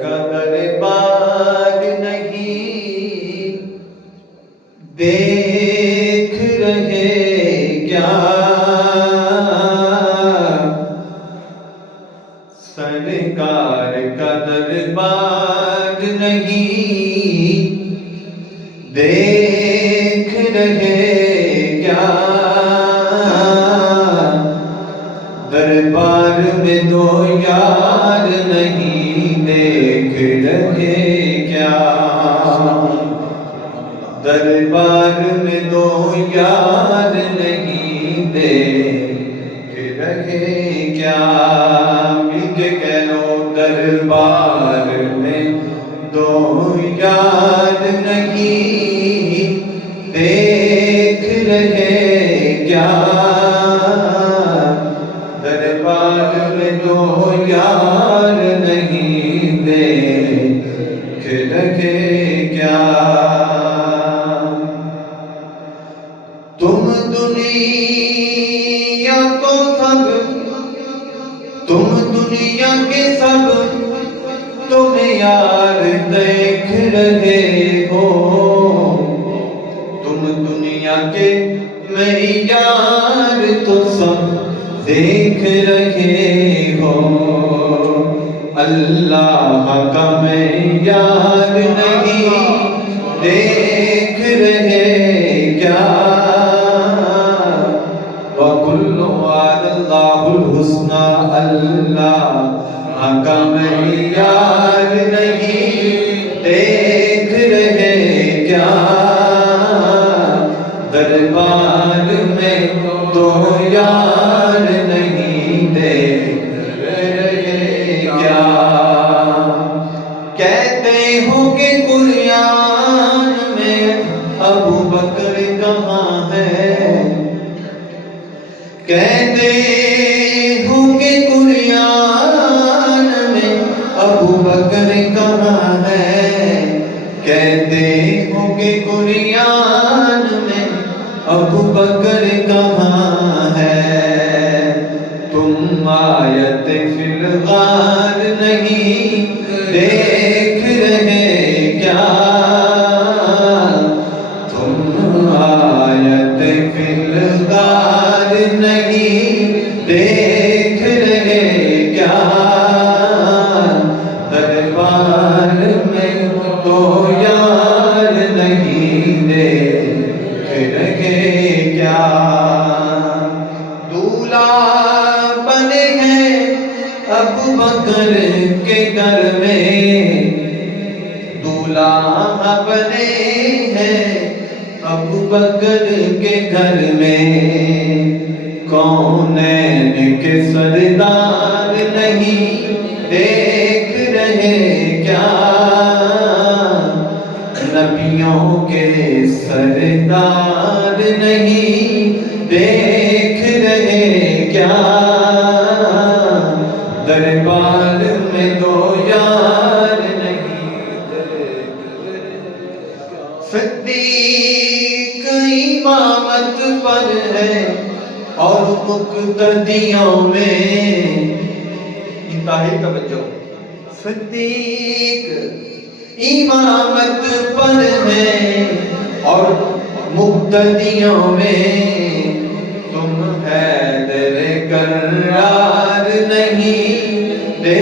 کا دربار نہیں دیکھ رہے کیا؟ سرکار کا دربار نہیں دیکھ رہے کیا؟ دربار میں دو یار نہیں دیکھ رہے کیا؟ دربار میں دو یار نہیں دیکھ رہے کیا؟ مجھے کہہ لو دربار میں دو یار نہیں دیکھ رہے کیا؟ دربار میں دو یار نہیں دیکھ رہے کیا؟ تم دنیا کو سب، تم دنیا کے سب تم یار دیکھ رہے ہو، تم دنیا کے میری یار تو سب دیکھ رہے ہو، اللہ کا میں یار نہیں دیکھ رہے کیا؟ وَكُلُّ وَعَدَ اللَّهُ الْحُسْنَى اللہ کا میں یار نہیں دیکھ رہے کیا؟ دربار میں دو یار نہیں دیکھ رہے کیا؟ کہتے ہو کہ قرآن میں ابو بکر کہاں ہے؟ کہتے ہو کہ قرآن میں ابو بکر کہاں ہے؟ کہتے ہو کہ قرآن میں ابو بکر کہاں ہے؟ تم آیت فی الغار نہیں دیکھ رہے کیا؟ تم آیت فی الغار نہیں دیکھ رہے کیا؟ دربار میں دو یار نہیں دیکھ رہے کیا؟ دولہا بنے ہیں ابو بکر کے گھر میں، دولہا بنے ہیں ابو بکر کے گھر میں، کونین کے سردار نہیں دیکھ رہے کیا؟ نبیوں کے سردار نہیں دیکھ رہے کیا؟ دربار میں دو یار نہیں دیکھ رہے کیا؟ صدیق امامت پر ہے اور مقتدیوں میں، انتہائی توجہ، صدیق امامت پر ہے اور مقتدیوں میں، تم حیدر کرار نہیں دے